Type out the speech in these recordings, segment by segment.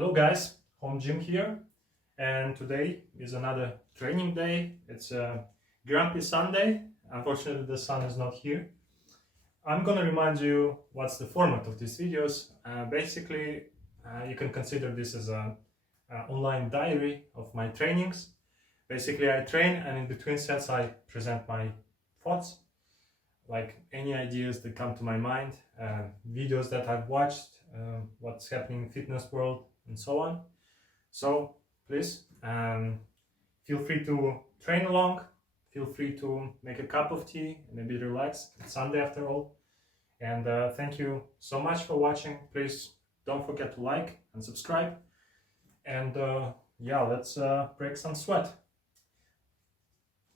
Hello guys, home gym here, and today is another training day. It's a grumpy Sunday. Unfortunately the sun is not here. I'm gonna remind you what's the format of these videos. Basically you can consider this as a online diary of my trainings. Basically I train, and in between sets I present my thoughts, like any ideas that come to my mind, videos that I've watched, what's happening in fitness world, and so on. So please feel free to train along, feel free to make a cup of tea and maybe relax. It's Sunday after all. And thank you so much for watching. Please don't forget to like and subscribe. And yeah, let's break some sweat.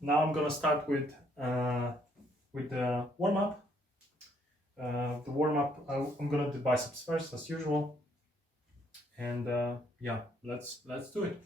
Now I'm gonna start with the warm-up. The warm-up, I'm gonna do biceps first as usual. And yeah, let's do it.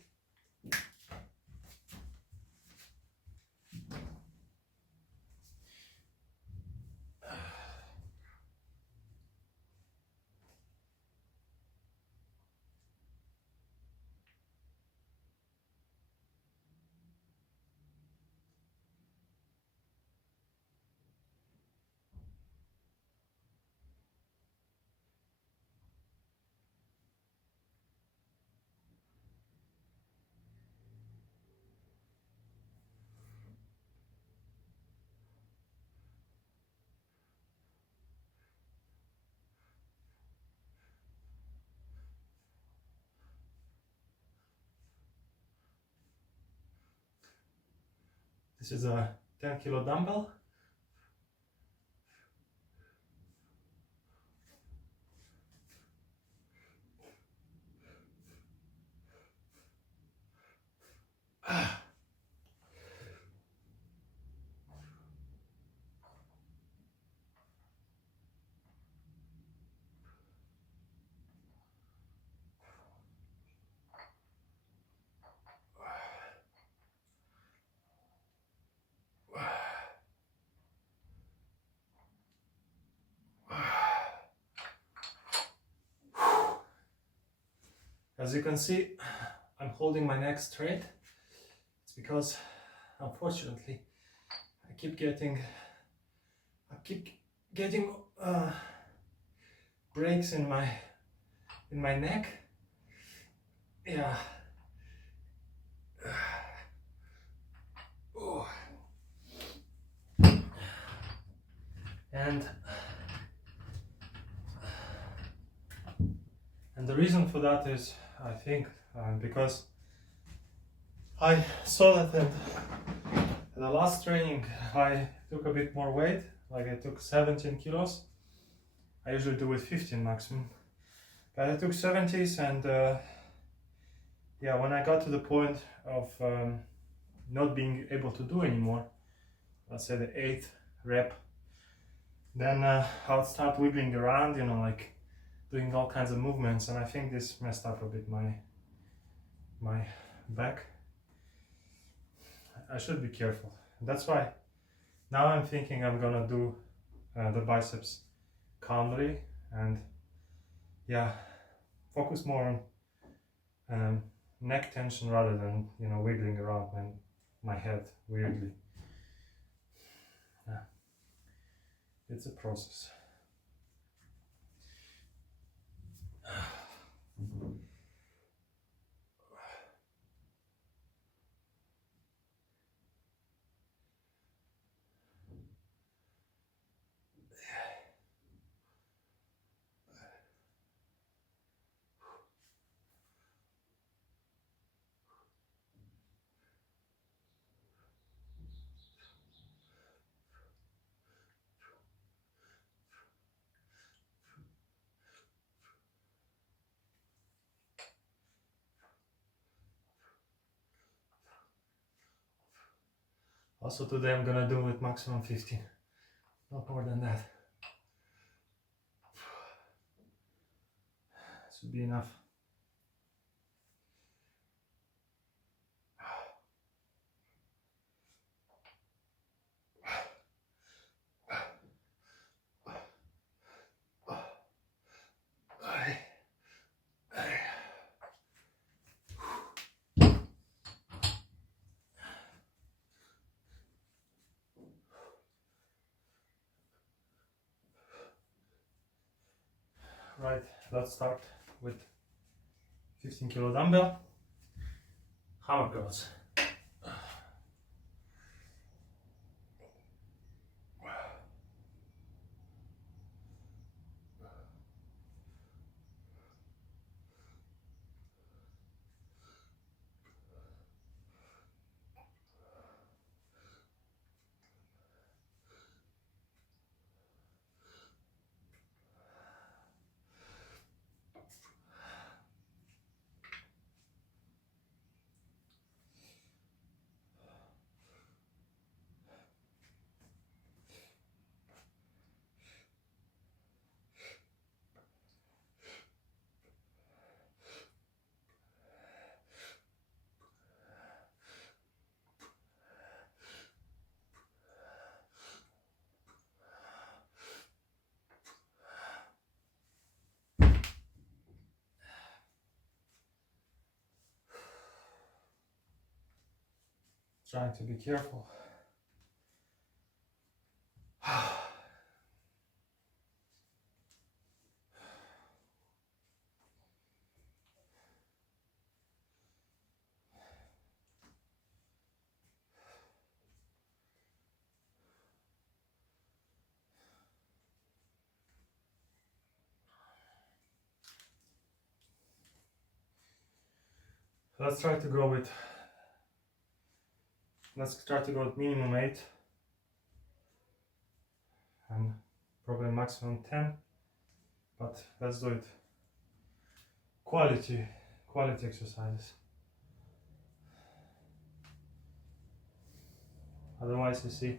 This is a 10-kilo dumbbell. As you can see, I'm holding my neck straight. It's because, unfortunately, I keep getting breaks in my neck. Yeah. Oh. And the reason for that is, I think, because I saw that at the last training I took a bit more weight, like I took 17 kilos. I usually do with 15 maximum, but I took 70s, and yeah, when I got to the point of not being able to do anymore, let's say the 8th rep, then I would start wiggling around, you know, like doing all kinds of movements, and I think this messed up a bit my back. I should be careful. That's why now I'm thinking I'm gonna do the biceps calmly, and yeah, focus more on neck tension rather than, you know, wiggling around my head weirdly. Yeah, it's a process. Also today I'm gonna do with maximum 15, not more than that. Should be enough. Right, let's start with 15 kilo dumbbell. How it goes. Trying to be careful. Let's try to go with minimum 8 and probably maximum 10, but let's do it quality exercises. Otherwise, you see,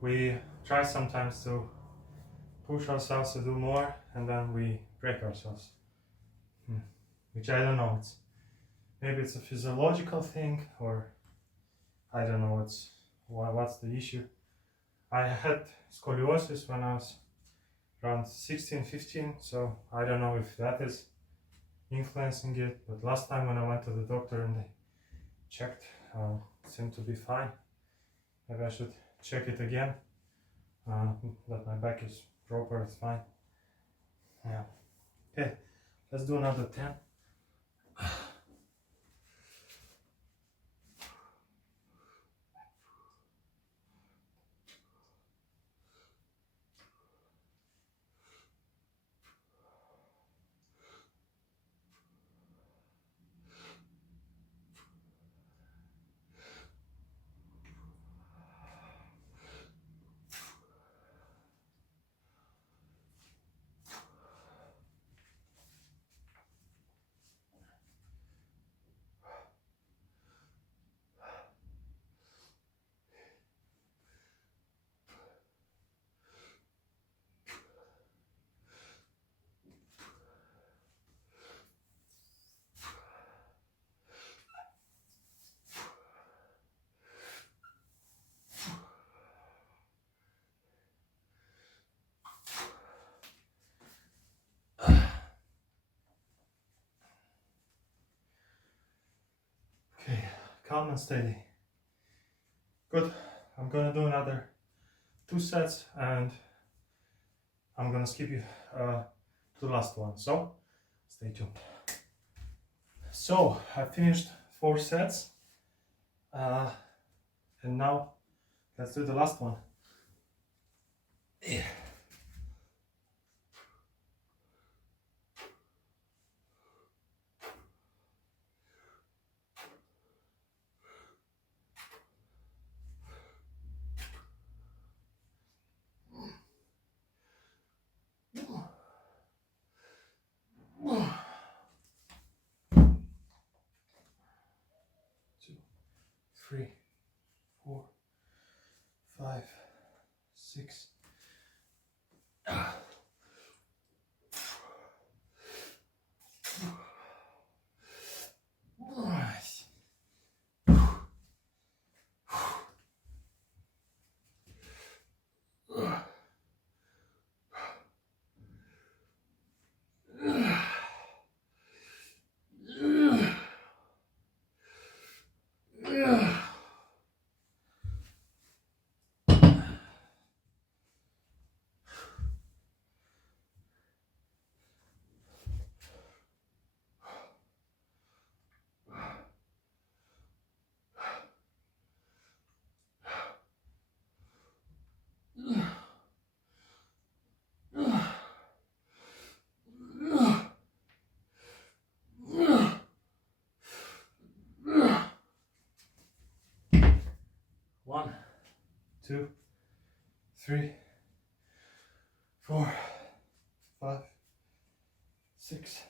we try sometimes to push ourselves to do more and then we break ourselves, which I don't know. Maybe it's a physiological thing, or I don't know what's the issue. I had scoliosis when I was around 16, 15, so I don't know if that is influencing it, but last time when I went to the doctor and they checked, it seemed to be fine. Maybe I should check it again, that my back is proper, it's fine. Yeah. Okay, let's do another 10. Okay, calm and steady. Good. I'm gonna do another 2 sets and I'm gonna skip you to the last one, so stay tuned. So I finished 4 sets and now let's do the last one. Yeah. Two, 3, 4, 5, 6. 2, 3, 4, 5, 6.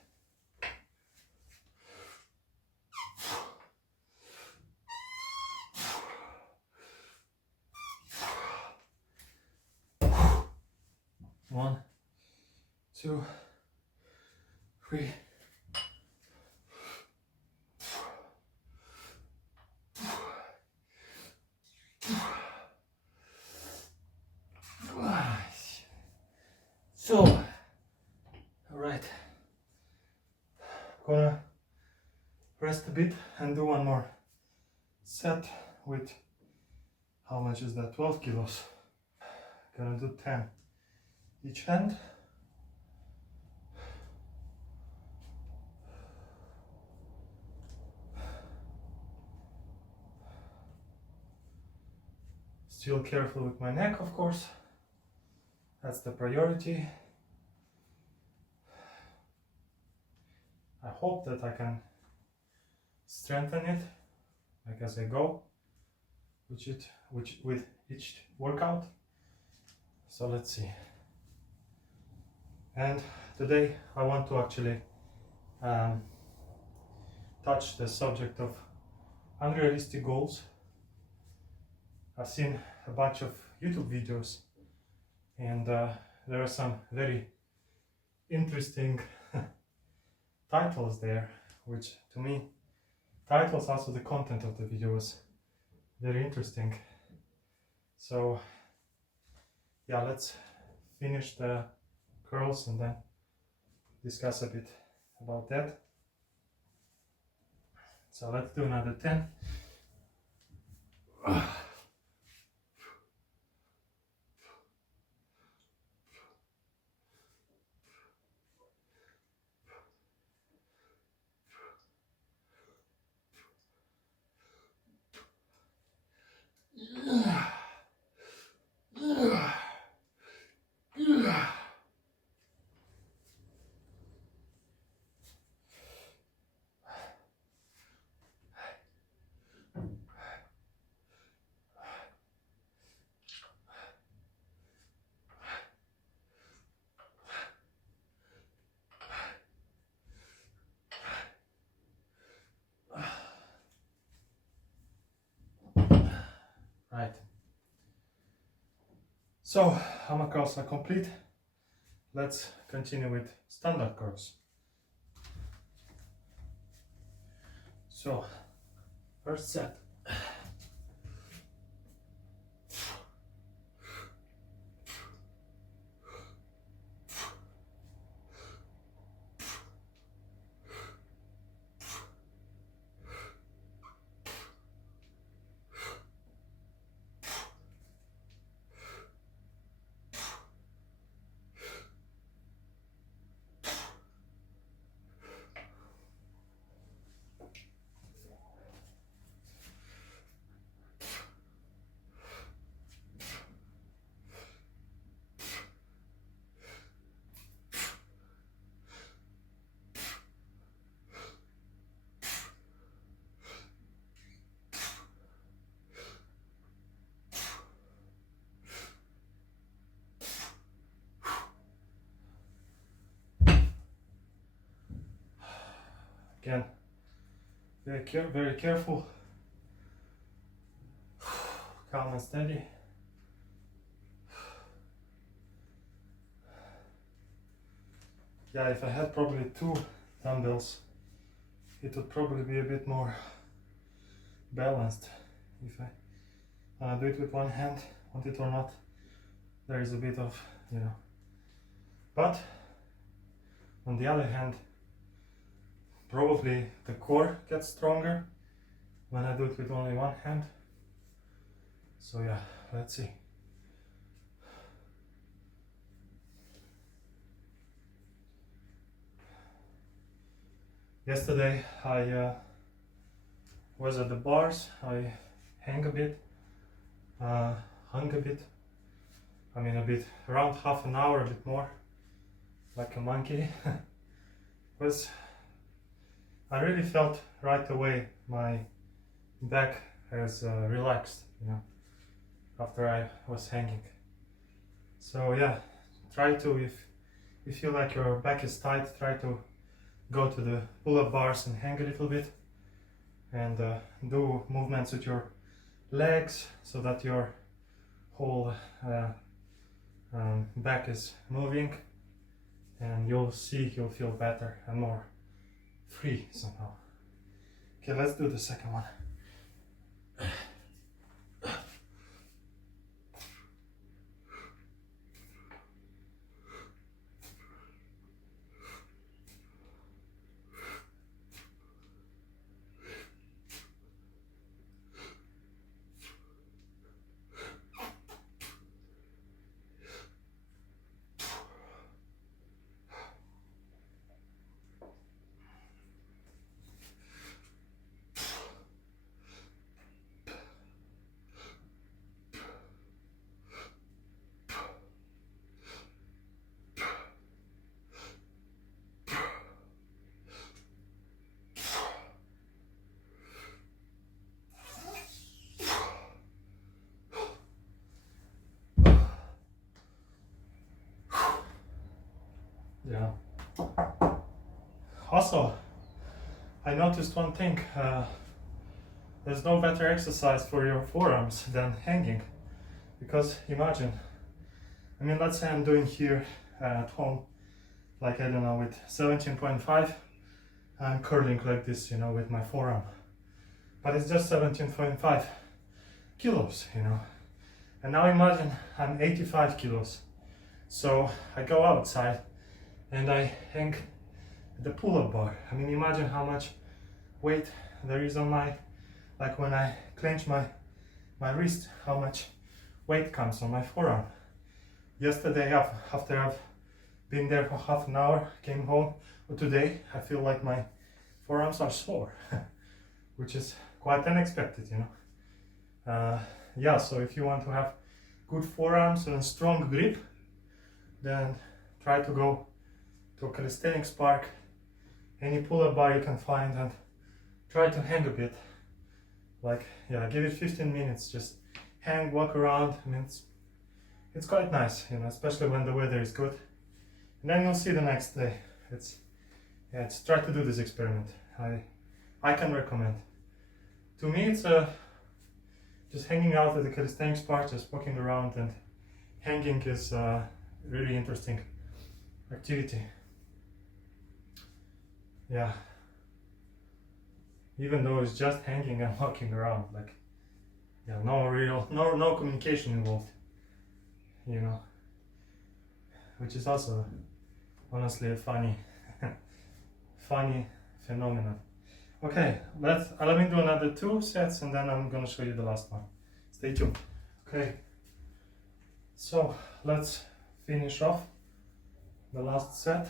One, 2, 3. So, all right, gonna rest a bit and do one more set with, how much is that, 12 kilos. Gonna do 10 each hand. Still careful with my neck, of course. That's the priority. I hope that I can strengthen it like as I go, with each workout. So let's see. And today I want to actually touch the subject of unrealistic goals. I've seen a bunch of YouTube videos, and there are some very interesting titles there, which to me, titles, also the content of the video was very interesting. So yeah, let's finish the curls and then discuss a bit about that. So let's do another 10. Right. So hammer curls are complete. Let's continue with standard curls. So first set. Again, very careful, calm and steady. Yeah, if I had probably 2 dumbbells, it would probably be a bit more balanced. If I do it with one hand, want it or not, there is a bit of, but on the other hand, probably the core gets stronger when I do it with only one hand. So yeah, let's see. Yesterday I was at the bars. I hung a bit, I mean a bit, around half an hour, a bit more, like a monkey. I really felt right away my back has relaxed, after I was hanging. So yeah, try to, if you feel like your back is tight, try to go to the pull-up bars and hang a little bit, and do movements with your legs so that your whole back is moving, and you'll see you'll feel better and more free somehow. Okay, let's do the second one. Yeah. Also, I noticed one thing. There's no better exercise for your forearms than hanging. Because imagine, I mean, let's say I'm doing here at home, like, I don't know, with 17.5, I'm curling like this, you know, with my forearm. But it's just 17.5 kilos, you know. And now imagine I'm 85 kilos. So I go outside and I hang the pull-up bar. I mean, imagine how much weight there is on my, like when I clench my wrist, how much weight comes on my forearm. Yesterday, after I've been there for half an hour, came home, but today I feel like my forearms are sore, which is quite unexpected, you know. Yeah, so if you want to have good forearms and a strong grip, then try to go to a calisthenics park, any pull-up bar you can find, and try to hang a bit. Like, yeah, give it 15 minutes, just hang, walk around. I mean, it's quite nice, you know, especially when the weather is good. And then you'll see the next day. Try to do this experiment. I can recommend. To me, it's just hanging out at the calisthenics park, just walking around and hanging is a really interesting activity. Yeah. Even though it's just hanging and walking around, like, yeah, no communication involved, you know, which is also honestly a funny phenomenon. Okay, let me do another 2 sets and then I'm gonna show you the last one. Stay tuned. Okay, so let's finish off the last set.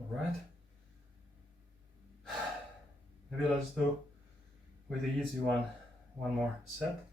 Alright, maybe let's do with the easy one more set.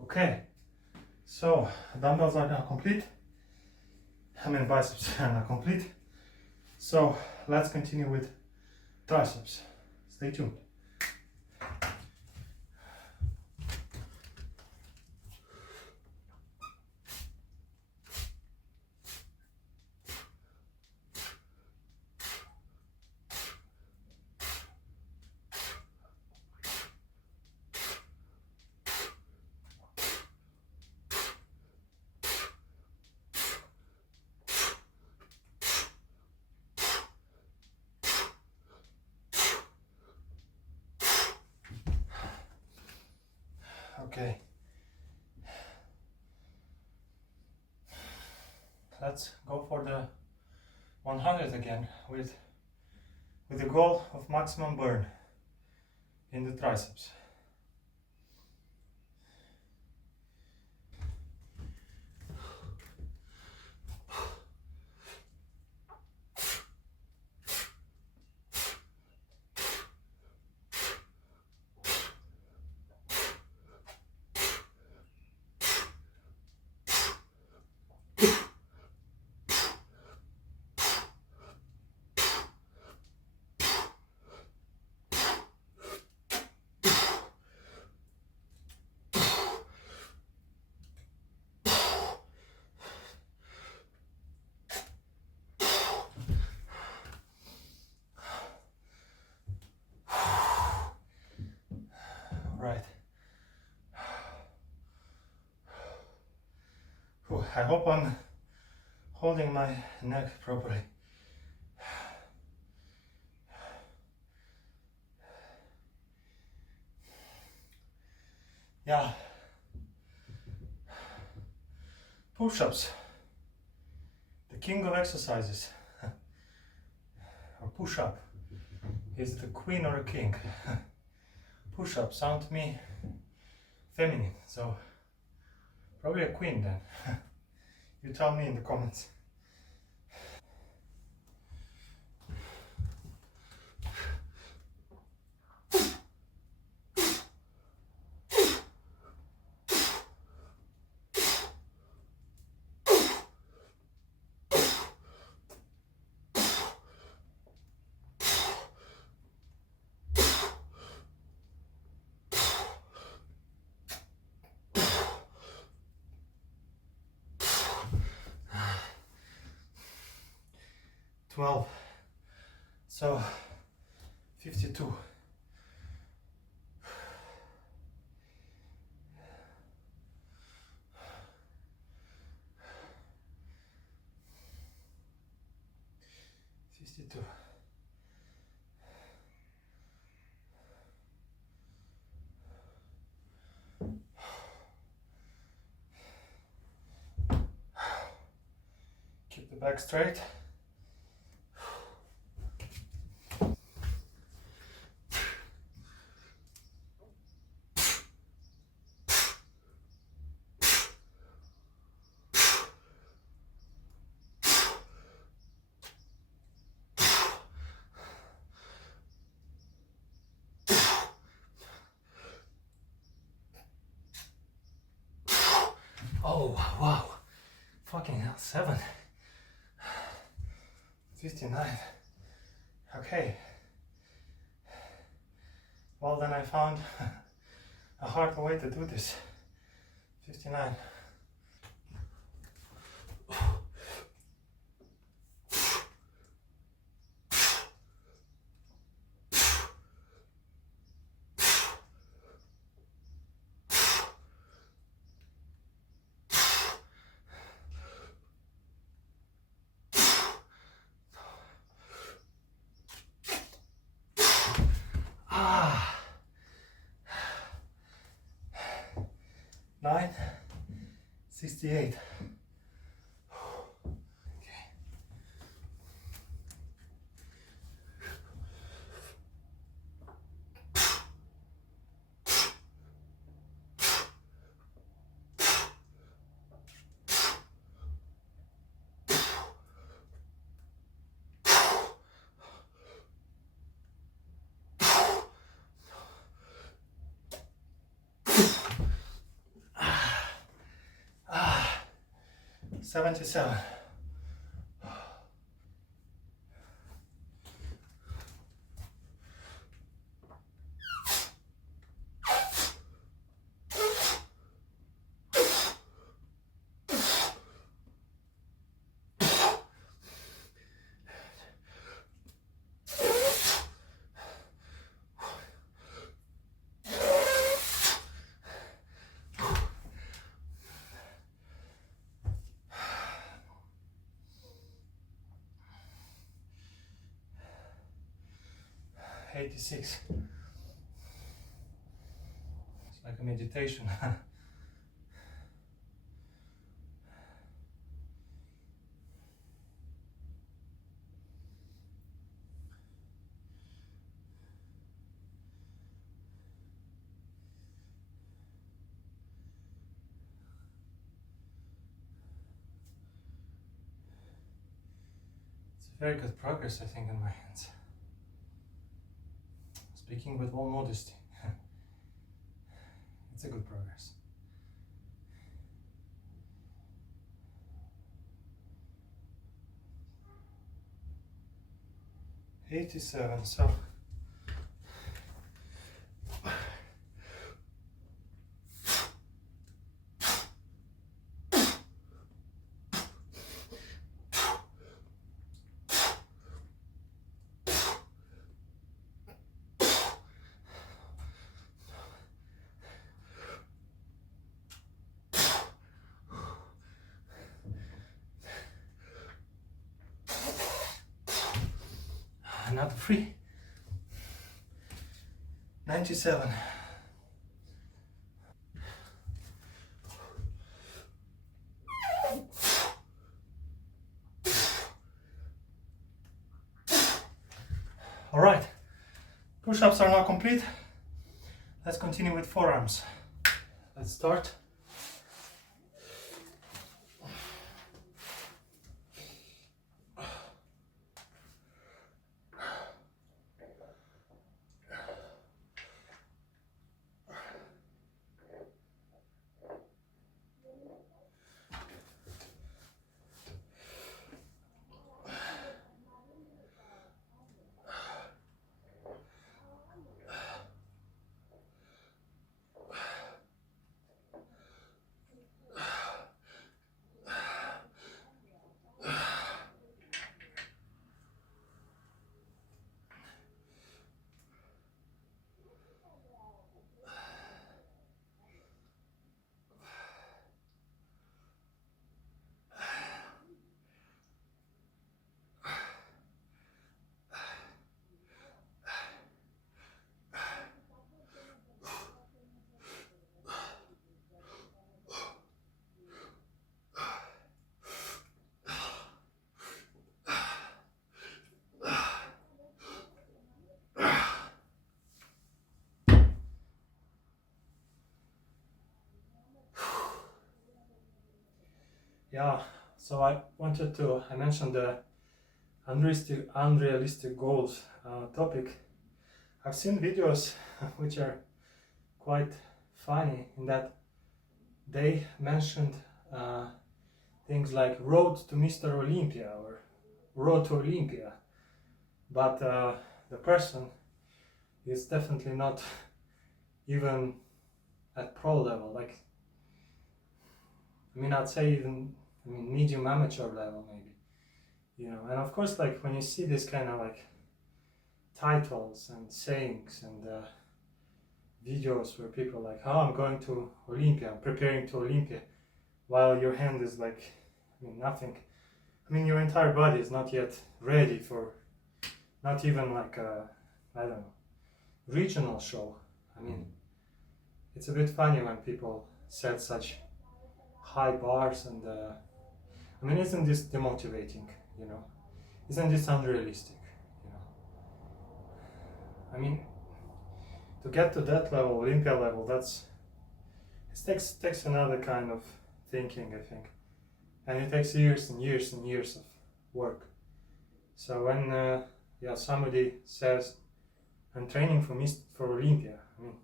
Okay, So dumbbells are now complete. I mean biceps are now complete. So let's continue with triceps. Stay tuned. Okay. Let's go for the 100 again with the goal of maximum burn in the triceps. Right. I hope I'm holding my neck properly. Yeah. Push-ups. The king of exercises. Or push-up. Is it a queen or a king? Push-up sound to me feminine, so probably a queen then. You tell me in the comments. So 52. Keep the back straight. Oh, wow. Fucking hell, 7. 59. Okay. Well, then I found a harder way to do this. 59. Ah. 9. 68. 77. $86. It's like a meditation. It's very good progress, I think, in my hands. Speaking with all modesty, it's a good progress. $87. So another free. 97. All right, push-ups are now complete. Let's continue with forearms. Let's start. Yeah, so I mentioned the unrealistic goals topic. I've seen videos which are quite funny in that they mentioned things like road to Mr. Olympia or road to Olympia, but the person is definitely not even at pro level. Like, I mean, I'd say even medium amateur level maybe, you know. And of course, like when you see this kind of like titles and sayings and videos where people are like, oh, I'm going to Olympia, I'm preparing to Olympia, while your hand is like, nothing. I mean, your entire body is not yet ready for, not even like a, I don't know, regional show. I mean, it's a bit funny when people set such high bars and I mean, isn't this demotivating, you know? Isn't this unrealistic, you know? I mean, to get to that level, Olympia level, it takes another kind of thinking, I think. And it takes years and years and years of work. So when somebody says, I'm training for Olympia, I mean,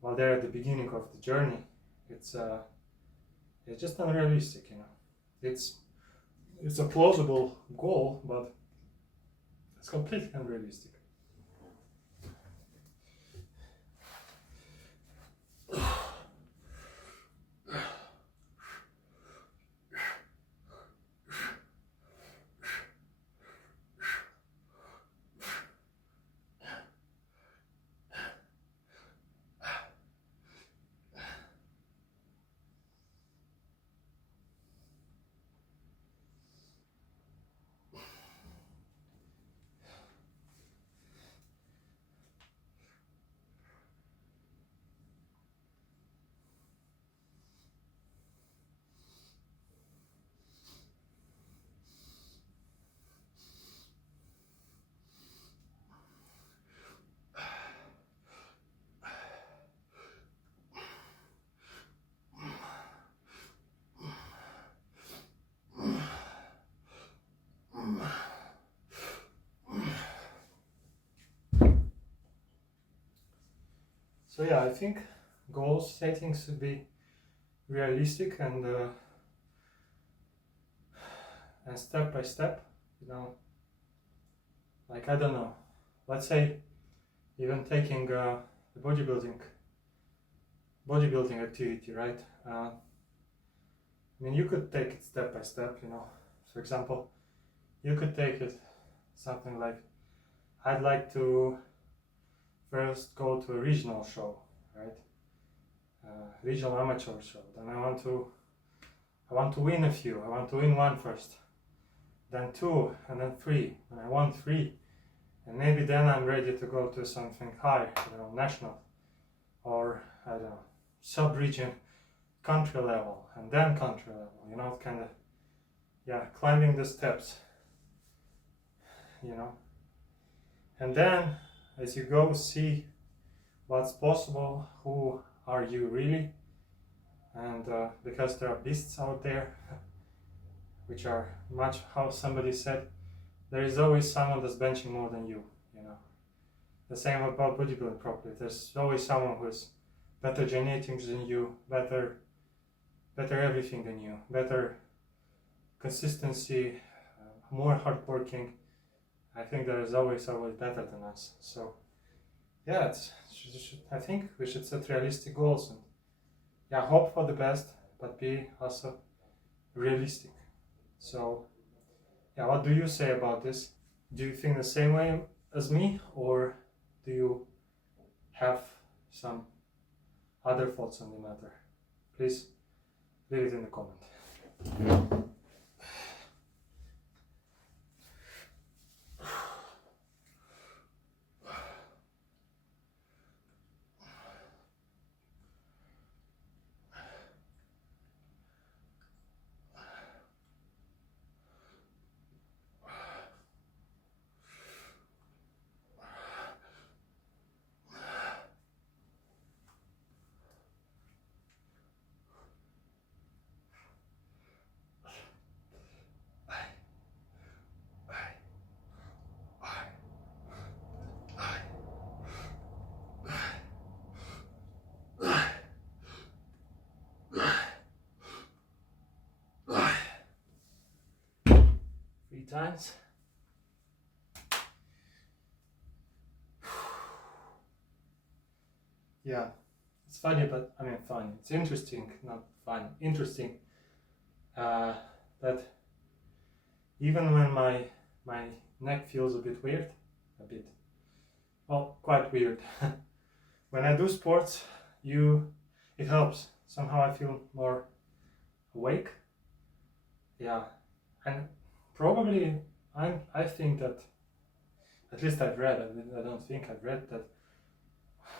while they're at the beginning of the journey, it's just unrealistic, you know. It's a plausible goal, but it's completely unrealistic. So yeah, I think goal setting should be realistic and step by step. You know, like I don't know. Let's say even taking the bodybuilding activity, right? I mean, you could take it step by step. You know, for example, you could take it something like, I'd like to first go to a regional show, right? Regional amateur show. Then I want to win a few. I want to win one first, then two, and then three. And I want three, and maybe then I'm ready to go to something higher, you know, national, or I don't know, sub-region, country level, and then country level. You know, kind of, yeah, climbing the steps. You know, and then as you go, see what's possible, who are you really, and because there are beasts out there, which are much, how somebody said, there is always someone that's benching more than you, you know. The same about bodybuilding properly, there's always someone who's better genetics than you, better everything than you, better consistency, more hardworking. I think there is always better than us. So yeah, I think we should set realistic goals and yeah, hope for the best, but be also realistic. So yeah, what do you say about this? Do you think the same way as me, or do you have some other thoughts on the matter? Please leave it in the comment. Three times. Yeah, it's funny, but I mean funny. It's interesting, not funny. Interesting that even when my neck feels a bit weird, quite weird. When I do sports, it helps. Somehow I feel more awake. Yeah, and probably I think that, at least I've read. I don't think I've read that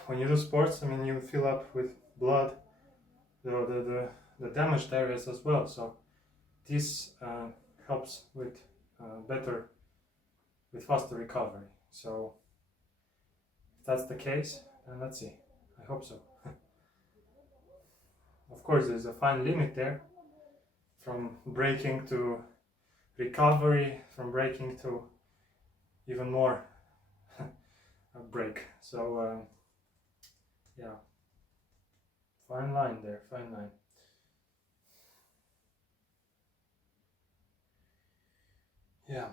when you do sports, I mean, you fill up with blood the damaged areas as well. So this helps with faster recovery. So if that's the case, then let's see. I hope so. Of course, there's a fine limit there, from breaking to recovery, from breaking to even more a break. So yeah, fine line there, fine line. Yeah,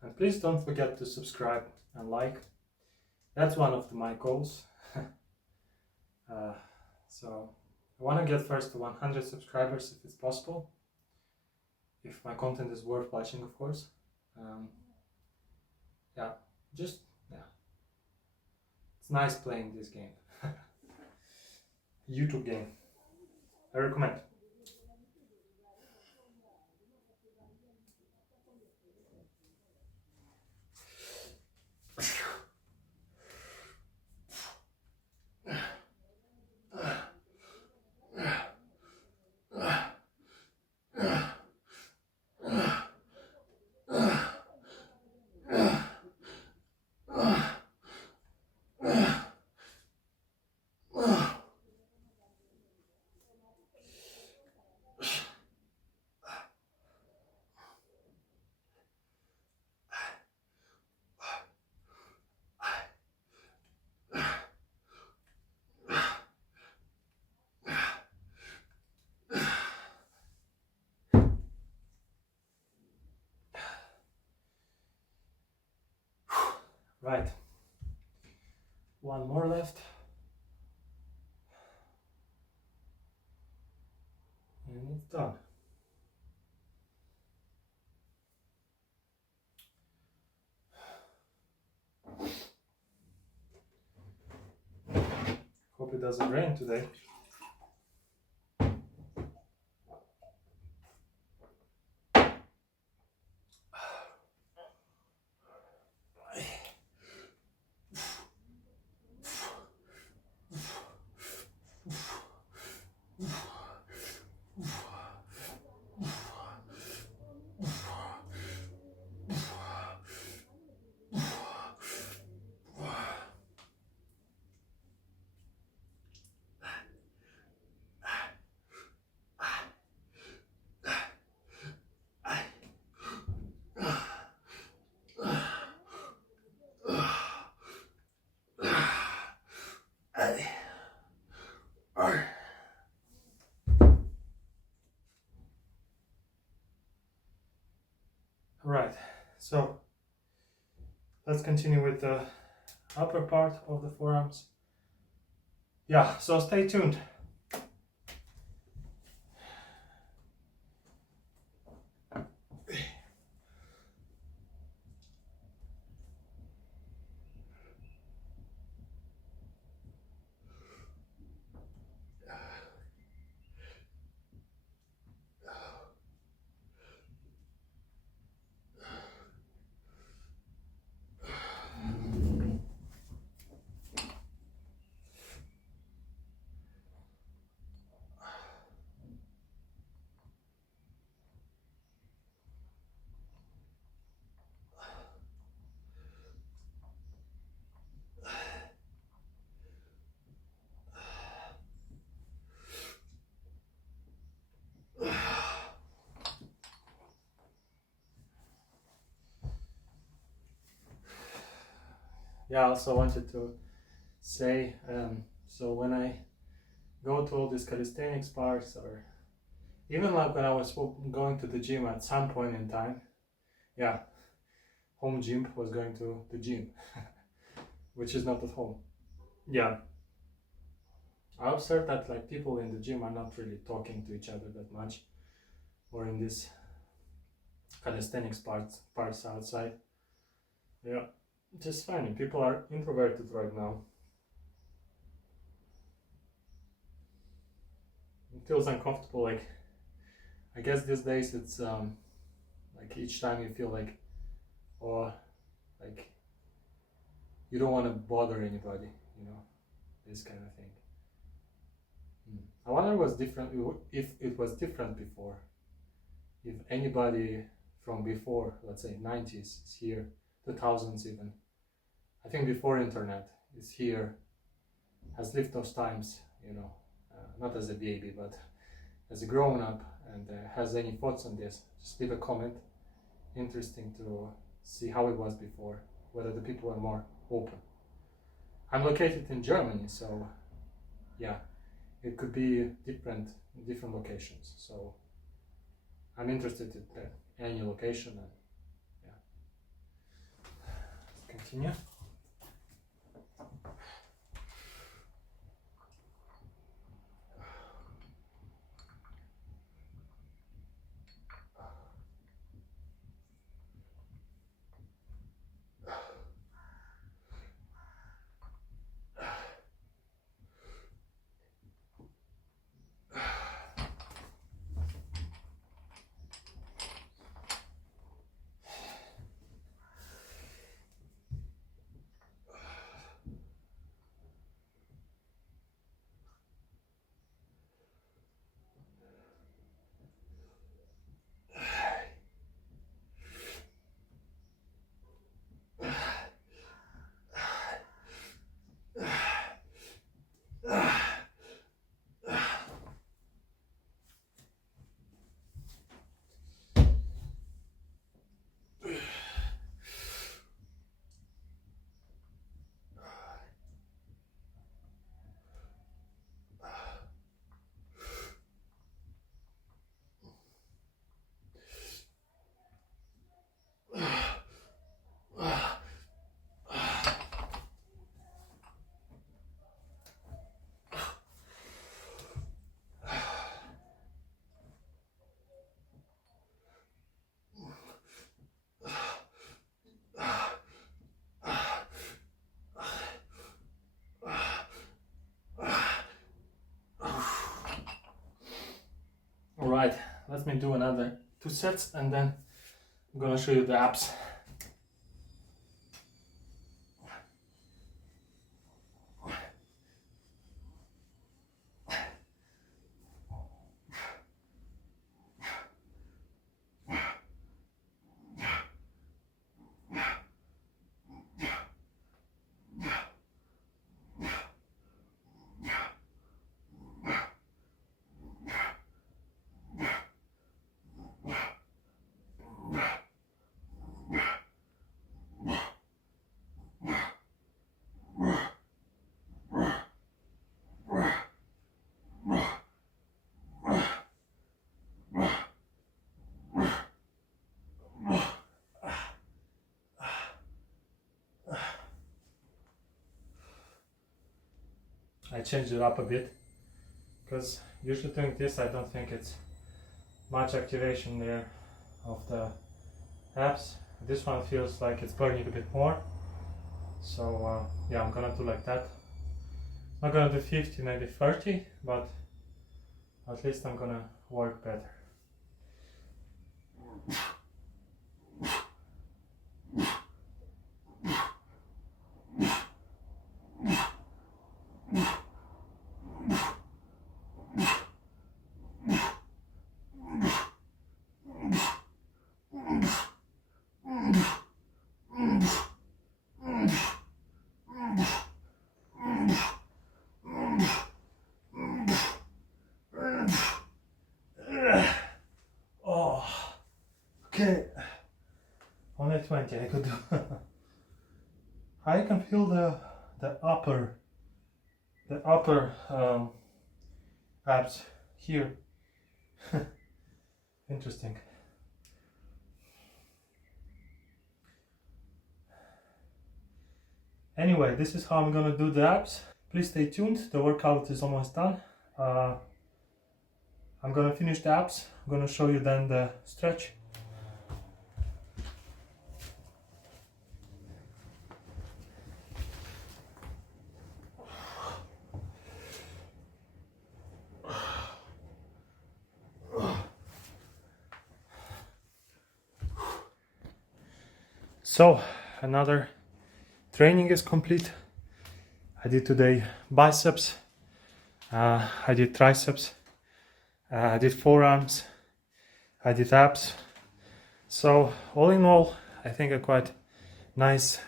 and please don't forget to subscribe and like. That's one of my goals. So I want to get first to 100 subscribers if it's possible. If my content is worth watching, of course. Yeah, just, yeah. It's nice playing this game. YouTube game. I recommend. Right. One more left. And it's done. Hope it doesn't rain today. Right, so let's continue with the upper part of the forearms. Yeah, so stay tuned. Yeah, I also wanted to say, so when I go to all these calisthenics parks, or even like when I was going to the gym at some point in time, yeah, home gym was going to the gym, which is not at home. Yeah, I observed that like people in the gym are not really talking to each other that much, or in this calisthenics parts outside. Yeah, just funny. People are introverted right now. It feels uncomfortable. Like, I guess these days it's like each time you feel like, or like you don't want to bother anybody, you know, this kind of thing. I wonder what's different, if it was different before, if anybody from before, let's say 90s is here, 2000s even, I think before internet is here, has lived those times, you know, not as a baby but as a grown up, and has any thoughts on this, just leave a comment. Interesting to see how it was before, whether the people are more open. I'm located in Germany, so yeah, it could be different locations. So I'm interested in any location, and yeah, Continue. Alright, let me do another 2 sets and then I'm gonna show you the abs. I changed it up a bit because usually doing this I don't think it's much activation there of the abs. This one feels like it's burning a bit more, so yeah, I'm gonna do like that. I'm not gonna do 50, maybe 30, but at least I'm gonna work better. Okay, only 20 I could do. I can feel the upper abs here. Interesting. Anyway, this is how I'm gonna do the abs. Please stay tuned, the workout is almost done. I'm gonna finish the abs, I'm gonna show you then the stretch. So, another training is complete. I did today biceps, I did triceps, I did forearms, I did abs. So all in all, I think a quite nice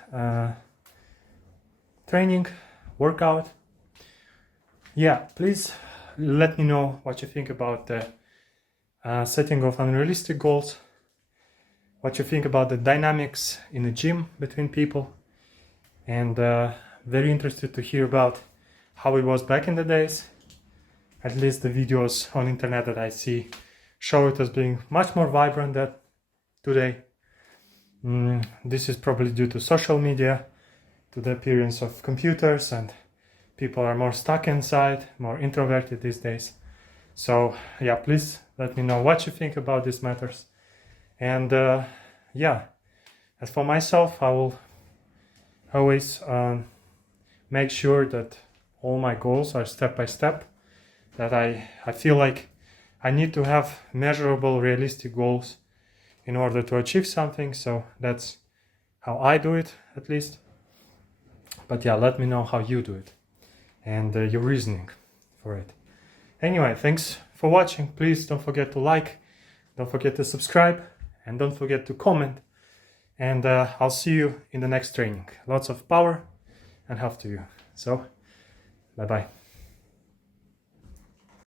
training workout. Yeah, please let me know what you think about the setting of unrealistic goals, what you think about the dynamics in the gym between people, and very interested to hear about how it was back in the days. At least the videos on internet that I see show it as being much more vibrant than today. This is probably due to social media, to the appearance of computers, and people are more stuck inside, more introverted these days. So yeah, please let me know what you think about these matters. And yeah, as for myself, I will always make sure that all my goals are step by step, that I feel like I need to have measurable, realistic goals in order to achieve something. So that's how I do it, at least. But yeah, let me know how you do it and your reasoning for it. Anyway, thanks for watching. Please don't forget to like, don't forget to subscribe, and don't forget to comment. And I'll see you in the next training. Lots of power and health to you. So, bye-bye.